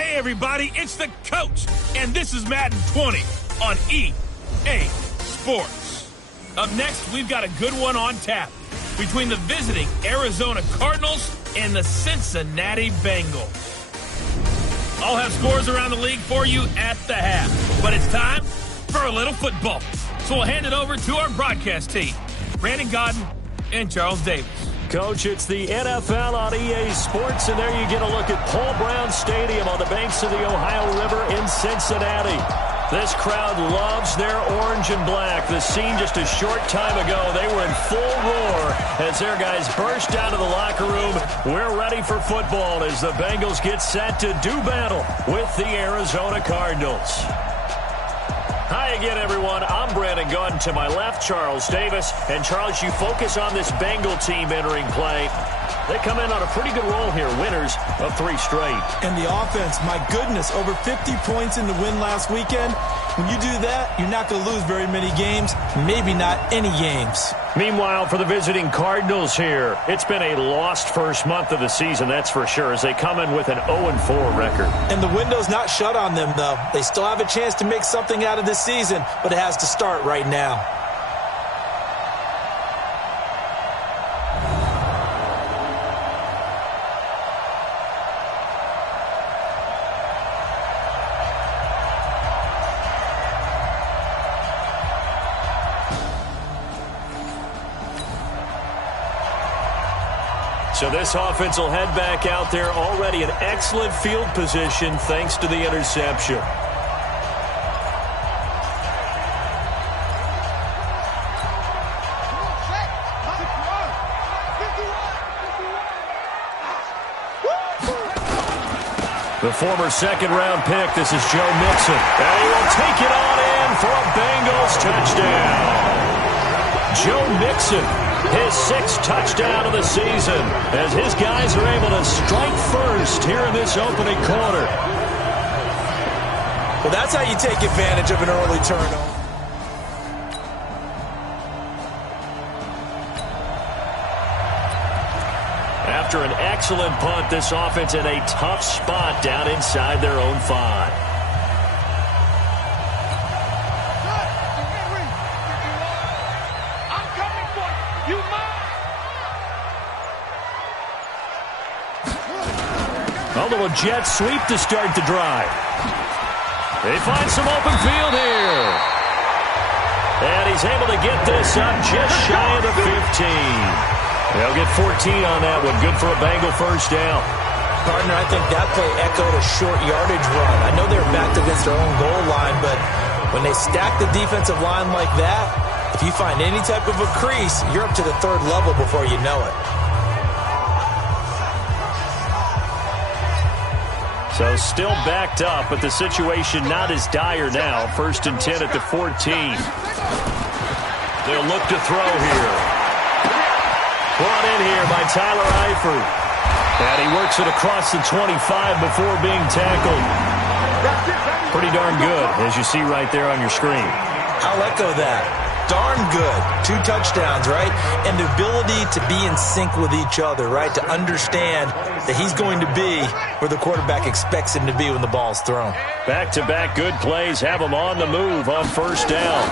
Hey, everybody, it's the coach, and this is Madden 20 on EA Sports. Up next, we've got a good one on tap between the visiting Arizona Cardinals and the Cincinnati Bengals. I'll have scores around the league for you at the half, but it's time for a little football. So we'll hand it over to our broadcast team, Brandon Godden and Charles Davis. Coach, it's the NFL on EA Sports, and there you get a look at Paul Brown Stadium on the banks of the Ohio River in Cincinnati. This crowd loves their orange and black. The scene just a short time ago, they were in full roar as their guys burst out of the locker room. We're ready for football as the Bengals get set to do battle with the Arizona Cardinals. Hi again, everyone. I'm Brandon Godden. To my left, Charles Davis. And, Charles, you focus on this Bengal team entering play. They come in on a pretty good roll here, winners of 3 straight. And the offense, my goodness, over 50 points in the win last weekend. When you do that, you're not going to lose very many games, maybe not any games. Meanwhile, for the visiting Cardinals here, it's been a lost first month of the season, that's for sure, as they come in with an 0-4 record. And the window's not shut on them, though. They still have a chance to make something out of this season, but it has to start right now. So this offense will head back out there, already in excellent field position thanks to the interception. The former second-round pick, this is Joe Mixon. And he will take it on in for a Bengals touchdown. Joe Mixon, his 6th touchdown of the season, as his guys are able to strike first here in this opening quarter. Well, that's how you take advantage of an early turnover. After an excellent punt, this offense in a tough spot down inside their own 5. A little jet sweep to start the drive. They find some open field here. And he's able to get this up just shy of the 15. They'll get 14 on that one. Good for a Bengal first down. Partner, I think that play echoed a short yardage run. I know they're backed against their own goal line, but when they stack the defensive line like that, if you find any type of a crease, you're up to the 3rd level before you know it. So still backed up, but the situation not as dire now. 1st and 10 at the 14. They'll look to throw here. Brought in here by Tyler Eifert. And he works it across the 25 before being tackled. Pretty darn good, as you see right there on your screen. I'll echo that. Darn good. 2 touchdowns, right? And the ability to be in sync with each other, right? To understand that he's going to be where the quarterback expects him to be when the ball's thrown. Back-to-back good plays have him on the move on first down.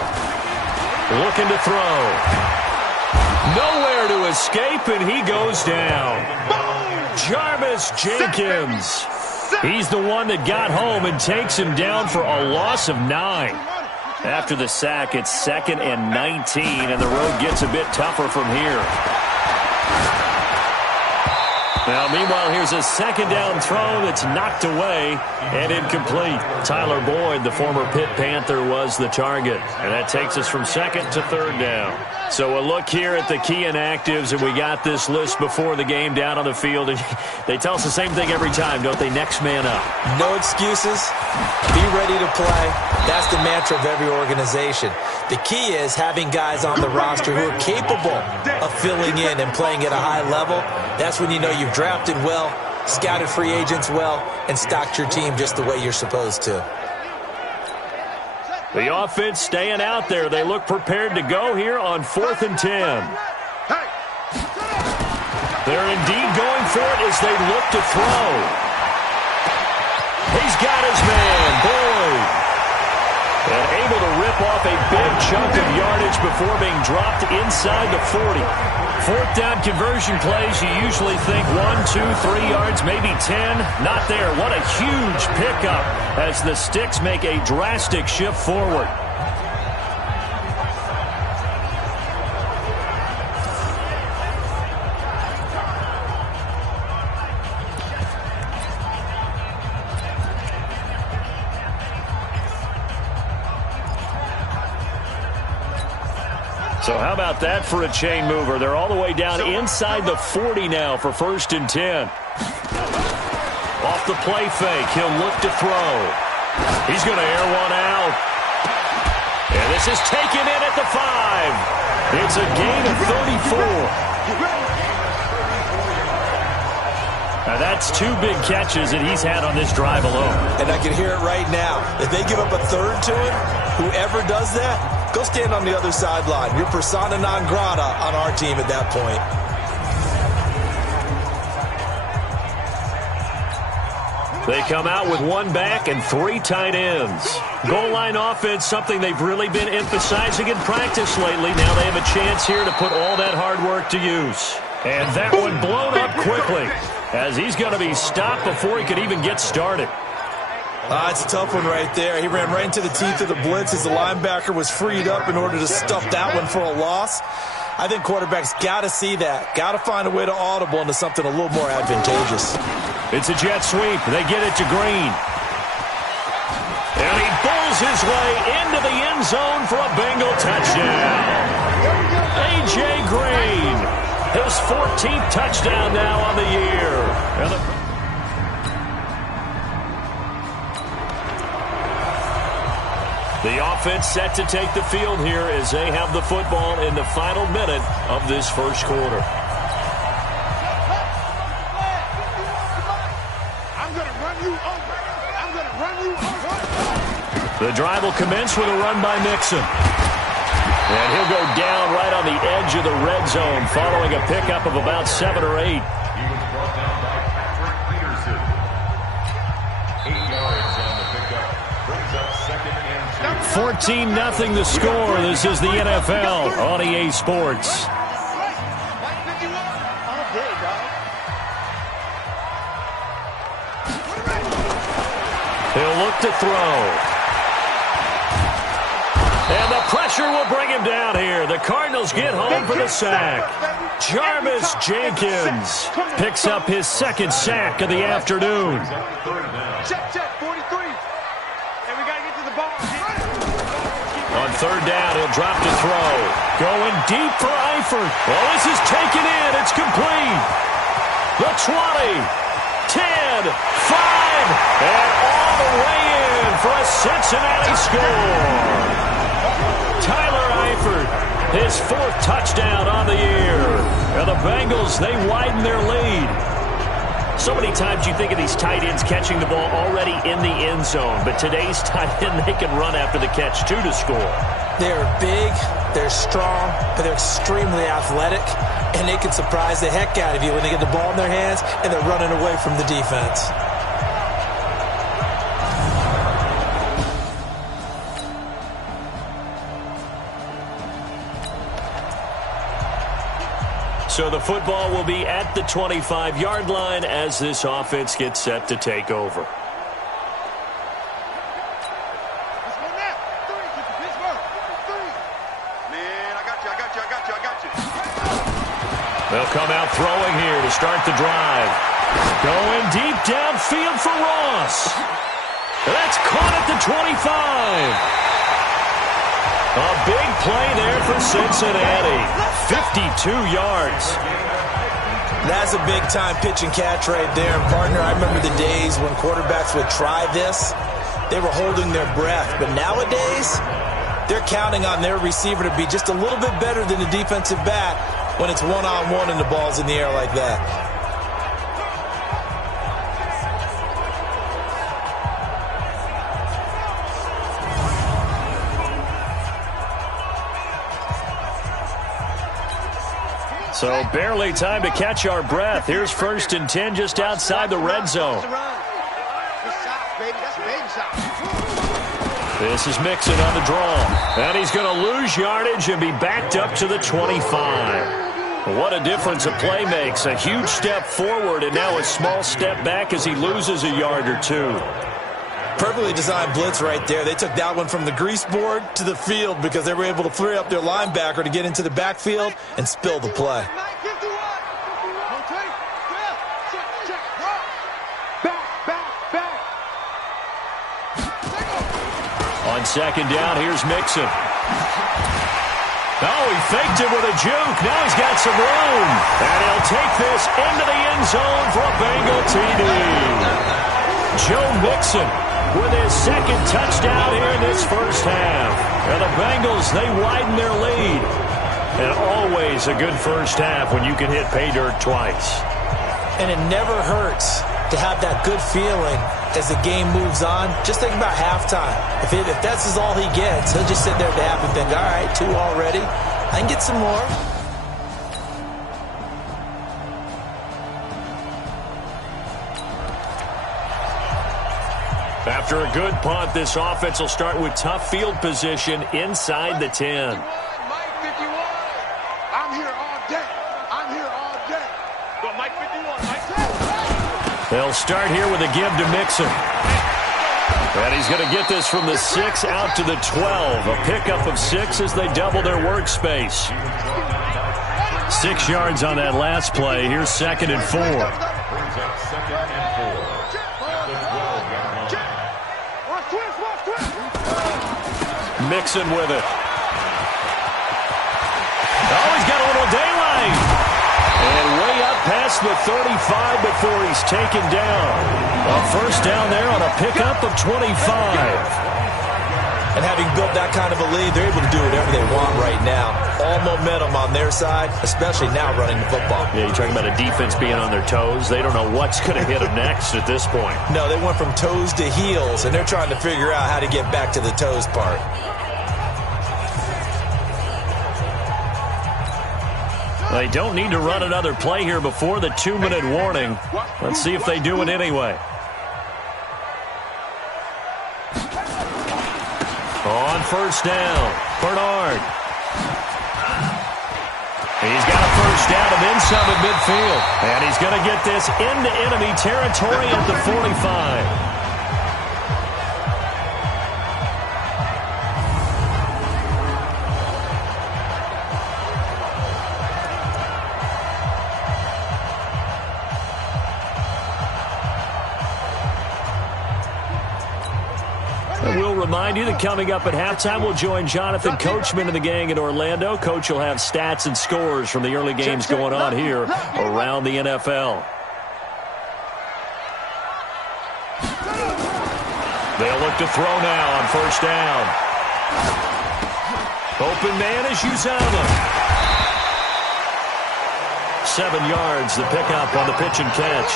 Looking to throw. Nowhere to escape, and he goes down. Jarvis Jenkins. He's the one that got home and takes him down for a loss of 9. After the sack, it's 2nd and 19, and the road gets a bit tougher from here. Now, meanwhile, here's a 2nd down throw that's knocked away and incomplete. Tyler Boyd, the former Pitt Panther, was the target. And that takes us from 2nd to 3rd down. So a look here at the key inactives, and we got this list before the game down on the field. And they tell us the same thing every time, don't they? Next man up. No excuses. Be ready to play. That's the mantra of every organization. The key is having guys on the roster who are capable of filling in and playing at a high level. That's when you know you've drafted well, scouted free agents well, and stocked your team just the way you're supposed to. The offense staying out there. They look prepared to go here on 4th and 10. They're indeed going for it as they look to throw. He He's got his man, Boyd. And able to rip off a big chunk of yardage before being dropped inside the 40. Fourth down conversion plays, you usually think 1, 2, 3 yards, maybe 10. Not there. What a huge pickup as the Sticks make a drastic shift forward. So how about that for a chain mover? They're all the way down inside the 40 now for 1st and 10. Off the play fake, he'll look to throw. He's going to air one out. And this is taken in at the 5. It's a gain of 34. Now that's 2 big catches that he's had on this drive alone. And I can hear it right now. If they give up a third to him, whoever does that, go stand on the other sideline. You're persona non grata on our team at that point. They come out with 1 back and 3 tight ends. Goal line offense, something they've really been emphasizing in practice lately. Now they have a chance here to put all that hard work to use. And that one blown up quickly as he's going to be stopped before he could even get started. It's a tough one right there. He ran right into the teeth of the blitz as the linebacker was freed up in order to stuff that one for a loss. I think quarterbacks got to see that. Got to find a way to audible into something a little more advantageous. It's a jet sweep. They get it to Green. And he bulls his way into the end zone for a Bengal touchdown. A.J. Green, his 14th touchdown now on the year. The offense set to take the field here as they have the football in the final minute of this first quarter. The drive will commence with a run by Mixon. And he'll go down right on the edge of the red zone following a pickup of about 7 or 8. 14-0 the score. This is the NFL on EA Sports. He'll look to throw. And the pressure will bring him down here. The Cardinals get home for the sack. Jarvis Jenkins picks up his 2nd sack of the afternoon. Check, 43. And we got to get to the ball. On 3rd down, he'll drop to throw. Going deep for Eifert. Well, this is taken in. It's complete. The 20, 10, 5, and all the way in for a Cincinnati score. Tyler Eifert, his 4th touchdown on the year. And the Bengals, they widen their lead. So many times you think of these tight ends catching the ball already in the end zone, but today's tight end, they can run after the catch, too, to score. They're big, they're strong, but they're extremely athletic, and they can surprise the heck out of you when they get the ball in their hands and they're running away from the defense. So the football will be at the 25-yard line as this offense gets set to take over. They'll come out throwing here to start the drive. Going deep downfield for Ross. That's caught at the 25. A big play there for Cincinnati. 52 yards. That's a big-time pitch and catch right there. And, partner, I remember the days when quarterbacks would try this. They were holding their breath. But nowadays, they're counting on their receiver to be just a little bit better than the defensive back when it's one-on-one and the ball's in the air like that. So barely time to catch our breath. Here's 1st and 10 just outside the red zone. This is Mixon on the draw. And he's going to lose yardage and be backed up to the 25. What a difference a play makes. A huge step forward and now a small step back as he loses a yard or two. Perfectly designed blitz right there. They took that one from the grease board to the field because they were able to free up their linebacker to get into the backfield and spill the play. On second down, here's Mixon. Oh, he faked it with a juke. Now he's got some room. And he'll take this into the end zone for a Bengal TD. Joe Mixon with his second touchdown here in this first half. And the Bengals, they widen their lead. And always a good first half when you can hit pay dirt twice. And it never hurts to have that good feeling as the game moves on. Just think about halftime. If that's all he gets, he'll just sit there at the half and think, all right, 2 already. I can get some more. After a good punt, this offense will start with tough field position inside the 10. Mike 51. I'm here all day. I'm here all day. Go, Mike 51. Mike. They'll start here with a give to Mixon. And he's going to get this from the 6 out to the 12. A pickup of 6 as they double their workspace. 6 yards on that last play. Here's 2nd and 4. Mixon with it. Oh, he's got a little daylight. And way up past the 35 before he's taken down. A first down there on a pickup of 25. And having built that kind of a lead, they're able to do whatever they want right now. All momentum on their side, especially now running the football. Yeah, you're talking about a defense being on their toes. They don't know what's going to hit them next at this point. No, they went from toes to heels, and they're trying to figure out how to get back to the toes part. They don't need to run another play here before the 2-minute warning. Let's see if they do it anyway. On first down, Bernard. He's got a first down and then some at midfield. And he's going to get this into enemy territory at the 45. We'll remind you that coming up at halftime, we'll join Jonathan Coachman and the gang in Orlando. Coach will have stats and scores from the early games going on here around the NFL. They'll look to throw now on first down. Open man is Uzama. 7 yards, the pickup on the pitch and catch.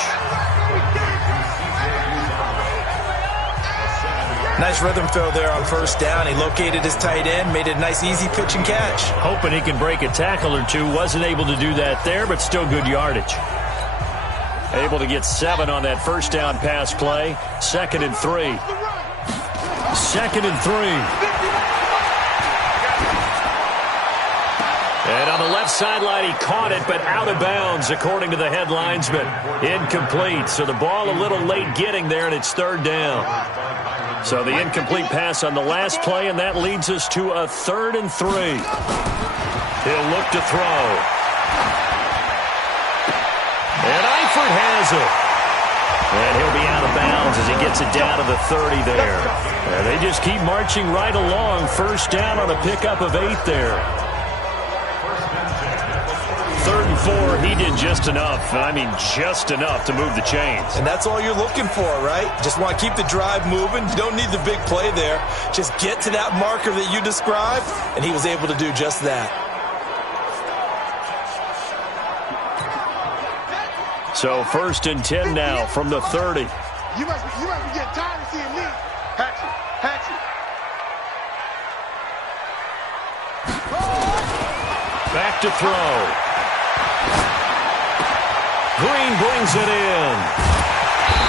Nice rhythm throw there on first down. He located his tight end, made it a nice, easy pitch and catch. Hoping he can break a tackle or two. Wasn't able to do that there, but still good yardage. Able to get 7 on that first down pass play. 2nd and 3. 2nd and 3. And on the left sideline, he caught it, but out of bounds, according to the head linesman. Incomplete. So the ball a little late getting there, and it's 3rd down. So the incomplete pass on the last play, and that leads us to a 3rd and 3. He'll look to throw. And Eifert has it. And he'll be out of bounds as he gets it down to the 30 there. And they just keep marching right along. First down on a pickup of 8 there. 3rd and 4, he did just enough. I mean, just enough to move the chains. And that's all you're looking for, right? Just want to keep the drive moving. You don't need the big play there. Just get to that marker that you described, and he was able to do just that. So 1st and 10 now from the 30. You must be getting tired of seeing me. Hatchet. Back to throw. Green brings it in.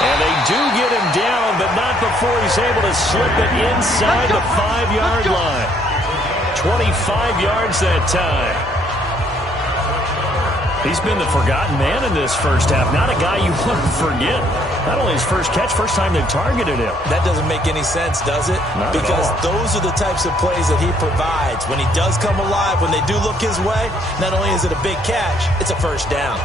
And they do get him down, but not before he's able to slip it inside the 5-yard line. 25 yards that time. He's been the forgotten man in this first half. Not a guy you want to forget. Not only his first catch, first time they've targeted him. That doesn't make any sense, does it? Not because at all. Those are the types of plays that he provides. When he does come alive, when they do look his way, not only is it a big catch, it's a first down.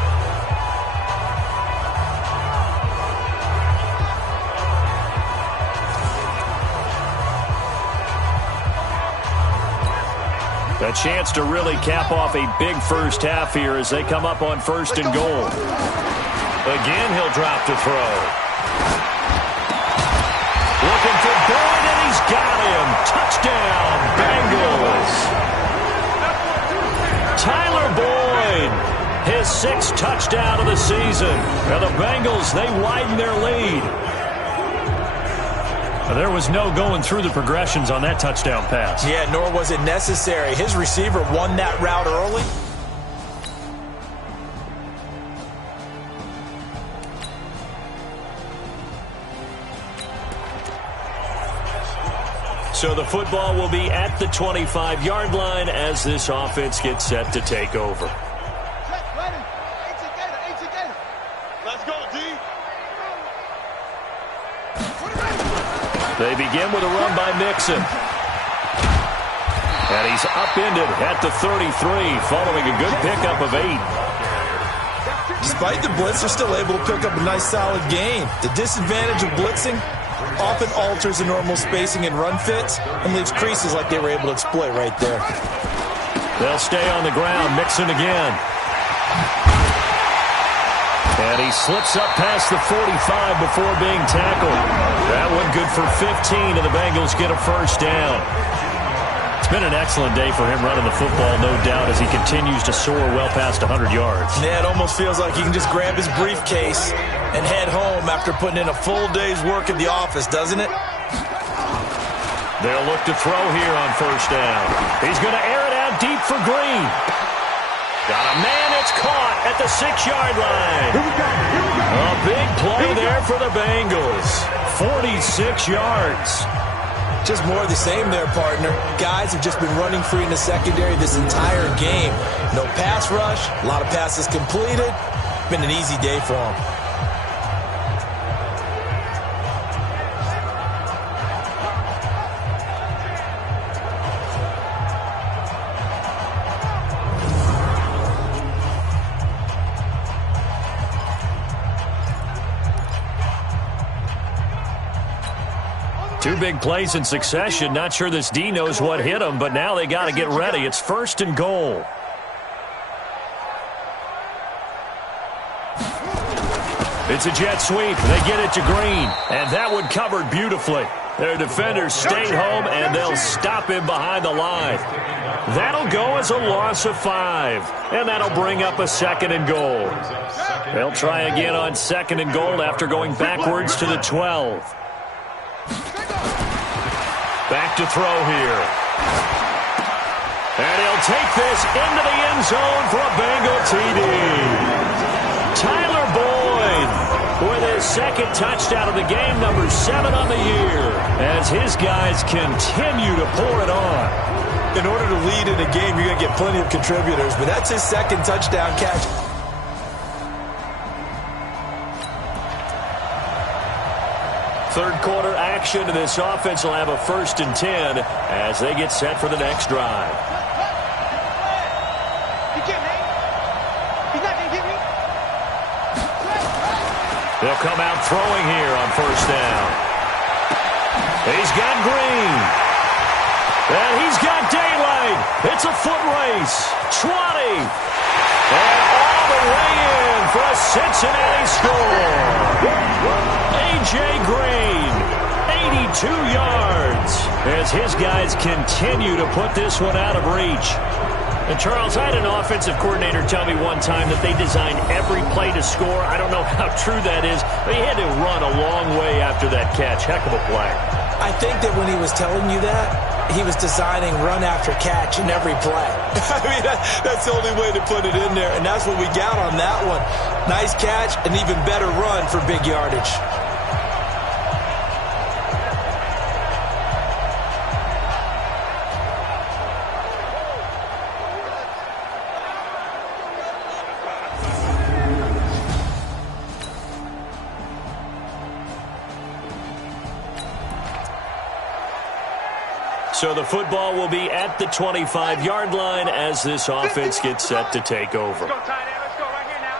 A chance to really cap off a big first half here as they come up on 1st and goal. Again, he'll drop to throw. Looking for Boyd, and he's got him. Touchdown, Bengals. Tyler Boyd, his 6th touchdown of the season. Now the Bengals, they widen their lead. There was no going through the progressions on that touchdown pass. Yeah, nor was it necessary. His receiver won that route early. So the football will be at the 25-yard line as this offense gets set to take over. Let's go, D. They begin with a run by Mixon. And he's upended at the 33, following a good pickup of 8. Despite the blitz, they're still able to pick up a nice solid gain. The disadvantage of blitzing often alters the normal spacing and run fits and leaves creases like they were able to exploit right there. They'll stay on the ground. Mixon again. And he slips up past the 45 before being tackled. That one good for 15, and the Bengals get a first down. It's been an excellent day for him running the football, no doubt, as he continues to soar well past 100 yards. Yeah, it almost feels like he can just grab his briefcase and head home after putting in a full day's work at the office, doesn't it? They'll look to throw here on first down. He's going to air it out deep for Green. Got a man, it's caught at the 6-yard line. A big play there for the Bengals. 46 yards. Just more of the same there, partner. Guys have just been running free in the secondary this entire game. No pass rush, a lot of passes completed. Been an easy day for them. Two big plays in succession. Not sure this D knows what hit him, but now they got to get ready. It's 1st and goal. It's a jet sweep. They get it to Green, and that one covered beautifully. Their defenders stayed home, and they'll stop him behind the line. That'll go as a loss of 5, and that'll bring up a 2nd and goal. They'll try again on 2nd and goal after going backwards to the 12. Back to throw here. And he'll take this into the end zone for a Bengal TD. Tyler Boyd with his 2nd touchdown of the game, number 7 on the year, as his guys continue to pour it on. In order to lead in a game, you're going to get plenty of contributors, but that's his 2nd touchdown catch. Third quarter action, and this offense will have a 1st and 10 as they get set for the next drive. They'll come out throwing here on 1st down. He's got Green. And he's got daylight. It's a foot race. 20. And all the way in for a Cincinnati score. A.J. Green, 82 yards, as his guys continue to put this one out of reach. And Charles, I had an offensive coordinator tell me one time that they designed every play to score. I don't know how true that is, but he had to run a long way after that catch. Heck of a play. I think that when he was telling you that, he was designing run after catch in every play. I mean, that's the only way to put it in there, and that's what we got on that one. Nice catch, an even better run for big yardage. So the football will be at the 25-yard line as this offense gets set to take over. Let's go, tight end. Let's go right here now.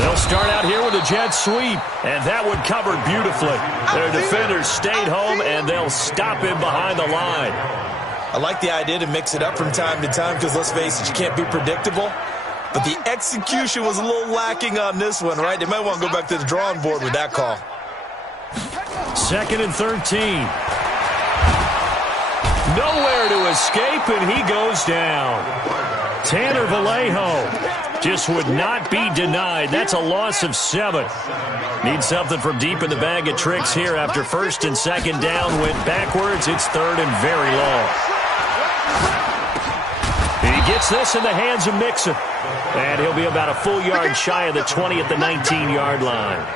They'll start out here with a jet sweep, and that one covered beautifully. Their defenders stayed home, and they'll stop him behind the line. I like the idea to mix it up from time to time because, let's face it, you can't be predictable. But the execution was a little lacking on this one, right? They might want to go back to the drawing board with that call. 2nd and 13. Nowhere to escape, and he goes down. Tanner Vallejo just would not be denied. That's a loss of 7. Need something from deep in the bag of tricks here after 1st and 2nd down went backwards. It's 3rd and very long. He gets this in the hands of Mixon. And he'll be about a full yard shy of the 20 at the 19-yard line.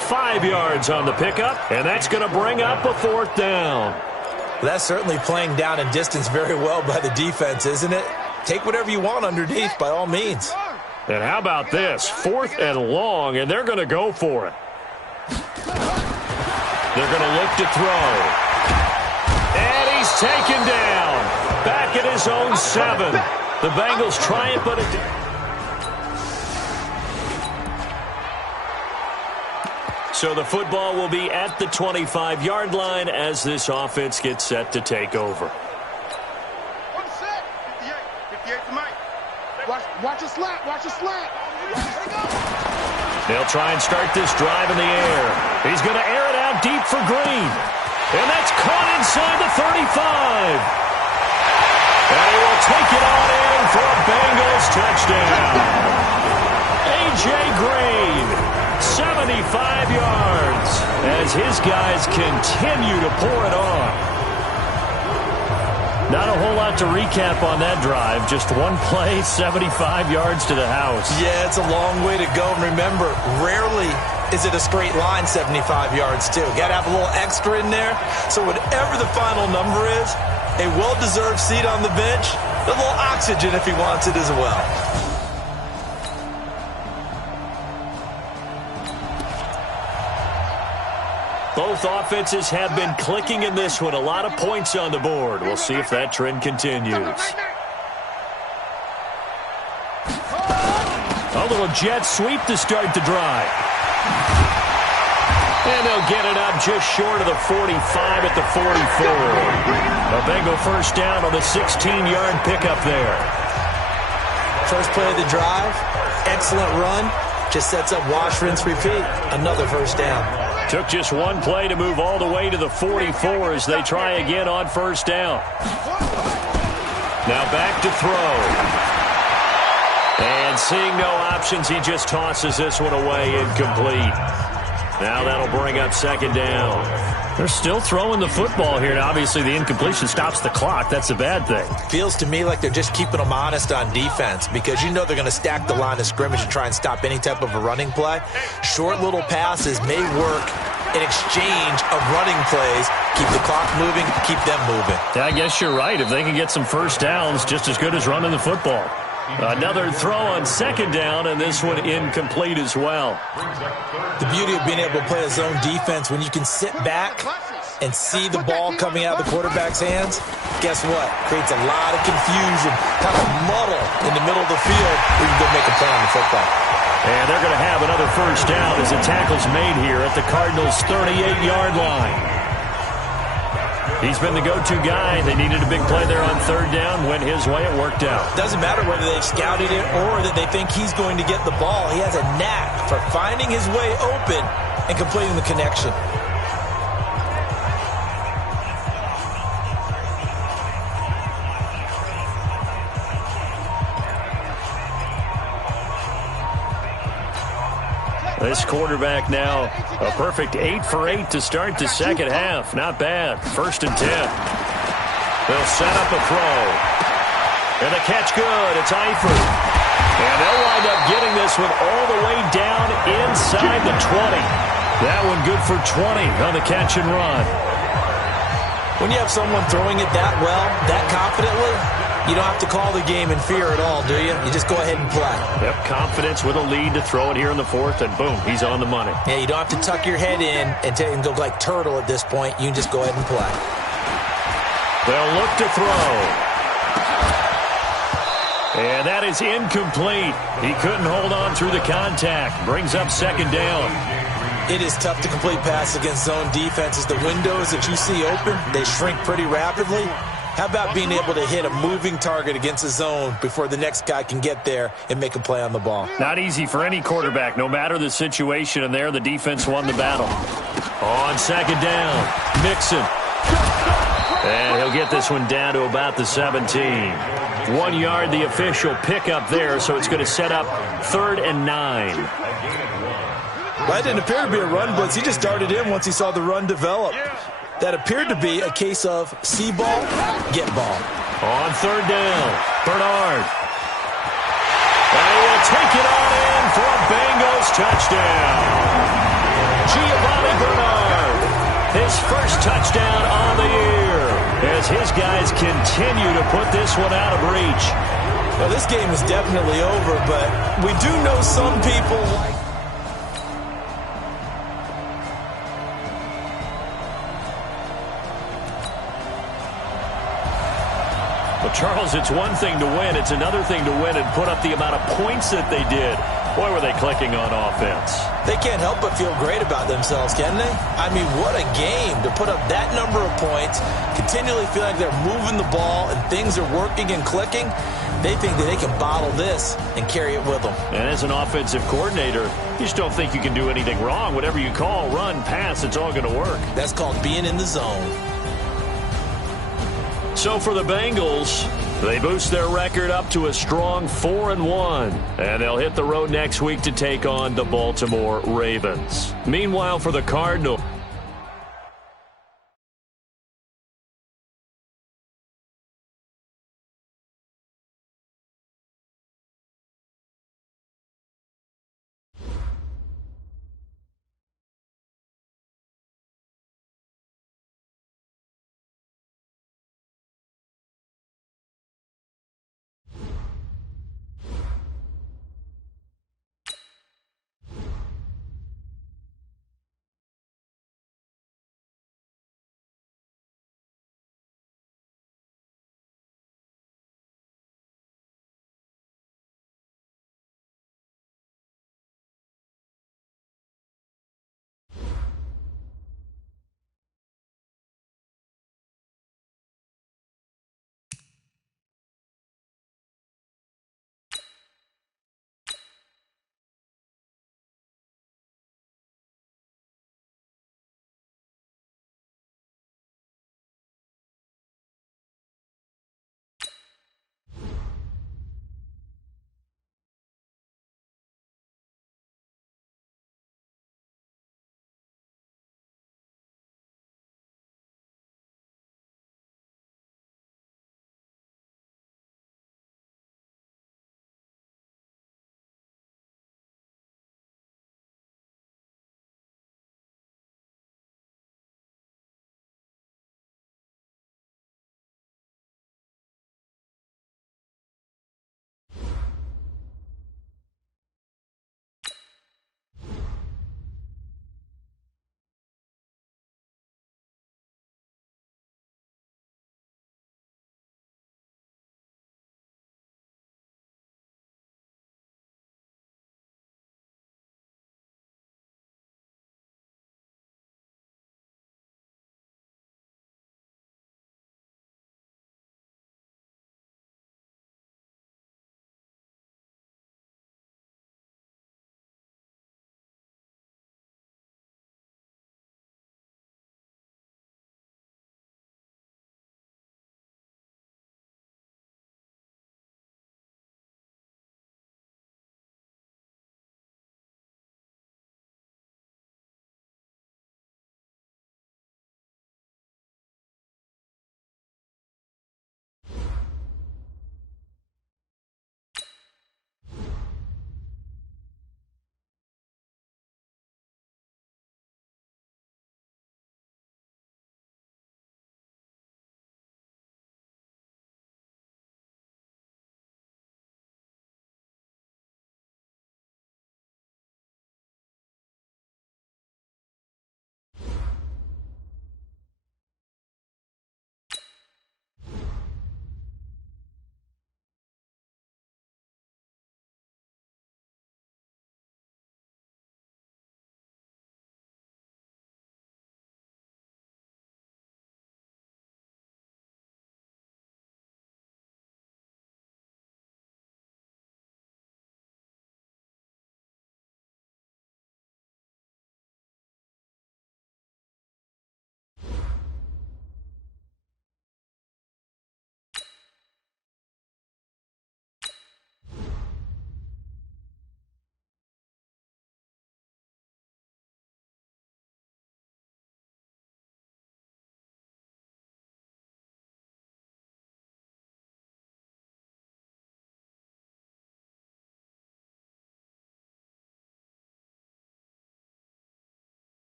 5 yards on the pickup, and that's going to bring up a 4th down. Well, that's certainly playing down in distance very well by the defense, isn't it? Take whatever you want underneath, by all means. And how about this? 4th and long, and they're going to go for it. They're going to look to throw. And he's taken down. Back at his own 7. The Bengals try it, but it... So the football will be at the 25-yard line as this offense gets set to take over. One set. 58 to Mike. Watch a slant. Watch a slant. They'll try and start this drive in the air. He's going to air it out deep for Green. And that's caught inside the 35. And he will take it on in for a Bengals touchdown. A.J. Green, 75 yards, as his guys continue to pour it on. Not a whole lot to recap on that drive. Just one play, 75 yards to the house. Yeah, it's a long way to go. And remember, rarely is it a straight line 75 yards, too. Got to have a little extra in there. So whatever the final number is, a well-deserved seat on the bench, a little oxygen if he wants it as well. Both offenses have been clicking in this one. A lot of points on the board. We'll see if that trend continues. A little jet sweep to start the drive. And they'll get it up just short of the 45 at the 44. A Bengal first down on the 16-yard pickup there. First play of the drive, excellent run. Just sets up wash, rinse, repeat. Another first down. Took just one play to move all the way to the 44 as they try again on first down. Now back to throw. And seeing no options, he just tosses this one away, incomplete. Now that'll bring up 2nd down. They're still throwing the football here, and obviously the incompletion stops the clock. That's a bad thing. Feels to me like they're just keeping them honest on defense because you know they're going to stack the line of scrimmage and try and stop any type of a running play. Short little passes may work in exchange of running plays. Keep the clock moving, keep them moving. Yeah, I guess you're right. If they can get some first downs, just as good as running the football. Another throw on 2nd down, and this one incomplete as well. The beauty of being able to play a zone defense when you can sit back and see the ball coming out of the quarterback's hands, guess what? Creates a lot of confusion, kind of muddle in the middle of the field where you can go make a play on the football. And they're going to have another first down as the tackle's made here at the Cardinals' 38-yard line. He's been the go-to guy. They needed a big play there on 3rd down. Went his way. It worked out. Doesn't matter whether they've scouted it or that they think he's going to get the ball. He has a knack for finding his way open and completing the connection. This quarterback now a perfect 8 for 8 to start the 2nd half. Not bad. 1st and 10. They'll set up a throw. And the catch good. It's Eifert. And they'll wind up getting this one all the way down inside the 20. That one good for 20 on the catch and run. When you have someone throwing it that well, that confidently, you don't have to call the game in fear at all, do you? You just go ahead and play. Yep, confidence with a lead to throw it here in the fourth, and boom, he's on the money. Yeah, you don't have to tuck your head in and go like turtle at this point. You can just go ahead and play. They'll look to throw. And that is incomplete. He couldn't hold on through the contact. Brings up second down. It is tough to complete passes against zone defenses. The windows that you see open, they shrink pretty rapidly. How about being able to hit a moving target against a zone before the next guy can get there and make a play on the ball? Not easy for any quarterback, no matter the situation. And there, the defense won the battle. On second down, Mixon. And he'll get this one down to about the 17. 1 yard, the official pickup there, so it's going to set up 3rd and 9. That didn't appear to be a run blitz. He just darted in once he saw the run develop. That appeared to be a case of see ball, get ball. On 3rd down, Bernard. And he will take it on in for a Bengals touchdown. Giovanni Bernard, his first touchdown on the year, as his guys continue to put this one out of reach. Well, this game is definitely over, but we do know some people like... Well, Charles, it's one thing to win. It's another thing to win and put up the amount of points that they did. Boy, were they clicking on offense. They can't help but feel great about themselves, can they? I mean, what a game to put up that number of points, continually feel like they're moving the ball and things are working and clicking. They think that they can bottle this and carry it with them. And as an offensive coordinator, you just don't think you can do anything wrong. Whatever you call, run, pass, it's all going to work. That's called being in the zone. So for the Bengals, they boost their record up to a strong 4-1, and they'll hit the road next week to take on the Baltimore Ravens. Meanwhile, for the Cardinals,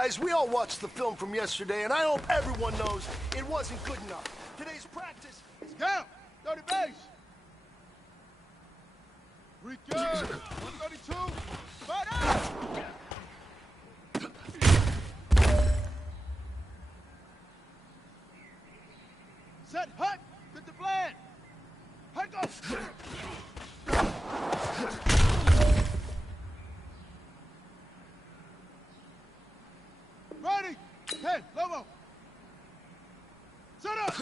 guys, we all watched the film from yesterday, and I hope everyone knows it wasn't good enough. Today's practice is... Count! 30 base! Recon! 132! Fight out! Set hut! Get the plan! Hut go! Ready! 10, Lobo! Set up!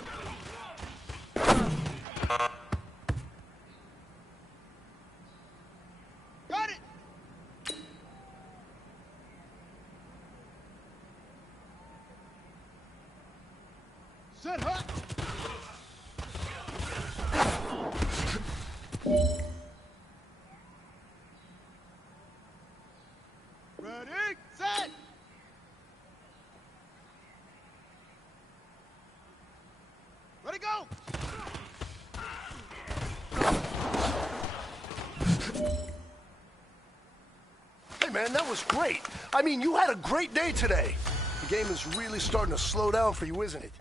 Got it! Set hut! Ready, set! Ready, go! Hey, man, that was great. I mean, you had a great day today. The game is really starting to slow down for you, isn't it?